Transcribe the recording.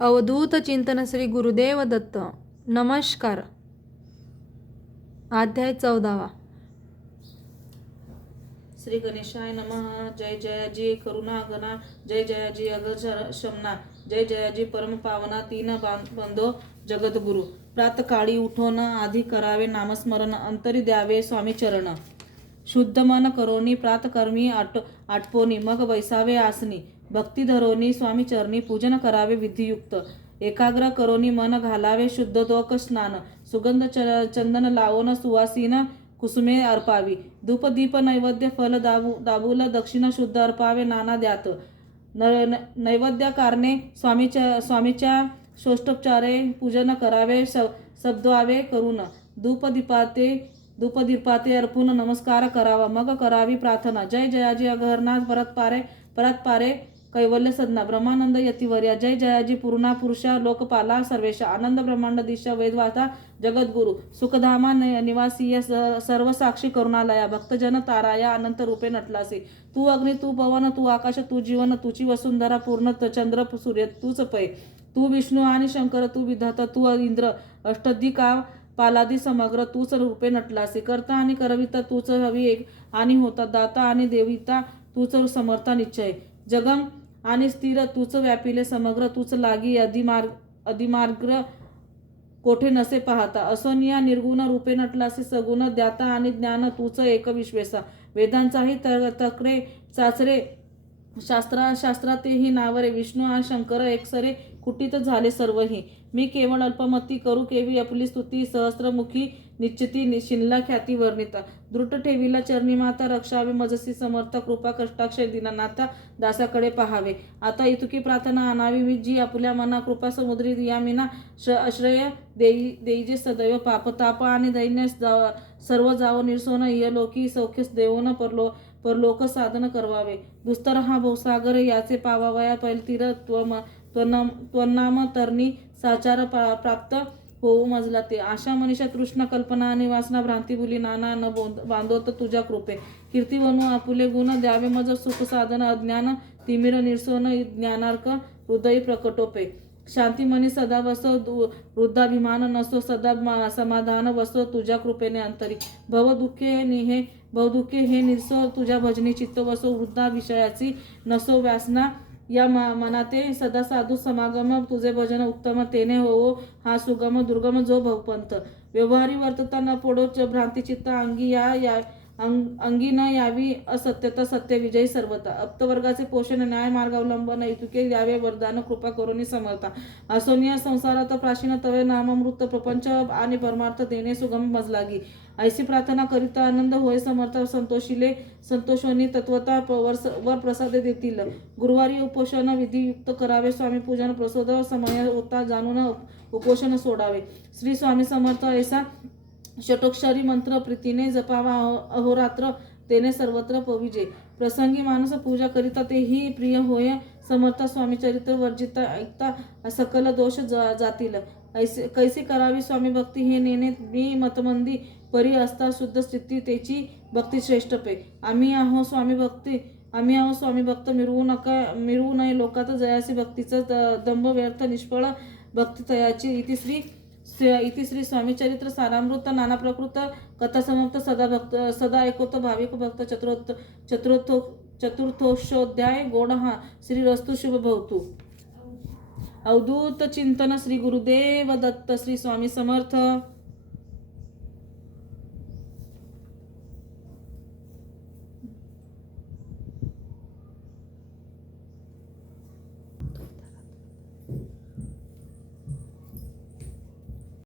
अवधूत चिंतन श्री गुरुदेव दत्त. नमस्कार. अध्याय 14. श्री गणेशाय नमः. जय जयाजी करुणा गणा, जय जयाजी अगर शमना, जय जयाजी परम पावना, तीन बंधो जगद्गुरु. प्रातकाळी उठोन आधी करावे नामस्मरण, अंतरी द्यावे स्वामी चरण. शुद्ध मन करोनी प्रातकर्मी आटपोनी, मग बैसावे आसनी. भक्ती धरोनी स्वामी चरणी, पूजन करावे विधियुक्त. एकाग्र करोनी मन घालावे शुद्धोदक स्नान. सुगंध चंदन लावून सुवासीन कुसुमे अर्पावी. धूप दीप नैवेद्य फल दाबूल दक्षिणा शुद्ध अर्पावे नाना द्यात. नैवेद्य कारणे स्वामीच्या षोष्टोपचारे पूजन करावे शब्दवावे करून. धूपदीपाते अर्पून नमस्कार करावा, मग करावी प्रार्थना. जय जयाजी अघहरनाथ परत पारे कैवल्य सदना. ब्रह्मानंद यतिवर्या, जय जयाजी पूर्णा पुरुषा लोकपाला सर्वेशा. आनंद ब्रह्मांड दिशा वेदवाता जगद्गुरु. सुखधामा निवासीय सर्व साक्षी करुणालया. भक्तजन ताराया अनंत रूपे नटलासी. तू अग्नी तू पवन तू आकाश तू जीवन, तुची वसुंधरा पूर्ण चंद्र सूर्य तूच पै. तू विष्णू आणि शंकर तू विधाता तू इंद्र अष्टदिका पालादी समग्र तूच रूपे नटलासी. करता आणि करविता तूच हवी एक आणि होता. दाता आणि देविता तूच समर्था निश्चय. जगम आणि स्थिर तूच व्यापिले समग्र तूच लागी. अधिमार्ग कोठे नसे पाहता. असोनिया निर्गुण रूपे नटलासी. सगुण द्याता आणि ज्ञान तूच एक विश्वेसा. वेदांचाही तक्रे चाचरे शास्त्रातेही नावरे. विष्णू आणि शंकर एकसरे कुटीत झाले सर्वही. मी केवळ अल्पमती करू केवी आपली स्तुती. सहस्त्रमुखी निश्चिती शिनला ख्याती वर्णिता. दृढ ठेवीला चरणी माता रक्षावे. मजसी समर्थ कृपा कष्टाक्षय दीनानाथा दासाकडे पहावे. आता इतुकी प्रार्थना आणावी मी जी आपल्या मना. कृपा समुद्री दियामिना आश्रय देईजे सदैव. पापताप आणि दैन्य सर्व जावो निरसोन. इयलोकी सौख्य देवोन परलोक साधन करवावे. दुस्तर हा भवसागर याचे पावावया पैलतीर. त्वनाम तरणी साचार प्राप्त होऊ मजला ते. आशा मनीषा तृष्णा कल्पना आणि वासना भ्रांती भुली नाना न बांधोत तुझ्या कृपे. कीर्ती वनू आपुले गुण द्यावे मज सुख साधन. अज्ञान तिमिर निरसोन ज्ञानार्क हृदयी प्रकटोपे. शांती मनी सदा वसो वृद्धाभिमान नसो. सदा समाधान वसो तुझ्या कृपेने अंतरी. भवदुःखे हे निरसो तुझ्या भजनी चित्त वसो. वृद्धा विषयाची नसो व्यासना या मनाते. सदा साधू समागम तुझे भजन उत्तम तेने होवो हा सुगम दुर्गम जो भवपंथ. व्यवहारी वर्तता न पोडो भ्रांतिचित्त अंगी न यावी असत्यता. सत्य विजयी सर्वता. अप्तवर्गाचे पोषण न्याय मार्गावलंबन इतुके द्यावे वरदान कृपा करुणी समर्था. असोनिया संसारात प्राचीन तवे नामामृत प्रपंच आणि परमार्थ देणे सुगम मजलागी. ऐसी प्रार्थना करिता आनंद होय समर्थ. संतोषोनी तत्वता वर प्रसाद देतील. गुरुवारी उपोषण विधियुक्त करावे. स्वामी पूजन प्रसोद समय होता जाणून उपोषण सोडावे. श्री स्वामी समर्थ ऐसा षटोक्षरी मंत्र प्रीतीने जपावा अहोरात्र. तेने सर्वत्र पविजे. प्रसंगी मानस पूजा करिता तेही प्रिय होय समर्थ. स्वामी चरित्र वर्जिता ऐकता सकल दोष जातील. कैसी करावी स्वामी भक्ती हे नेणे मी मतमंदी. परी असता शुद्ध स्थिती तेची भक्ती श्रेष्ठ पे. आम्ही आहो स्वामी भक्त मिरवू नये लोकात. जयासी भक्तीचा दंभ व्यर्थ निष्फळ भक्ती तयाची. इति श्री स्वामी चरित्र सारामृत. नाना प्रकृत कथा समाप्त. सदा ऐकोत भाविक भक्त. चतुर्थोष्योध्याय गोड हा. श्री रस्तु शुभ भवतु. अवधूत चिंतन श्री गुरुदेव दत्त. श्री स्वामी समर्थ.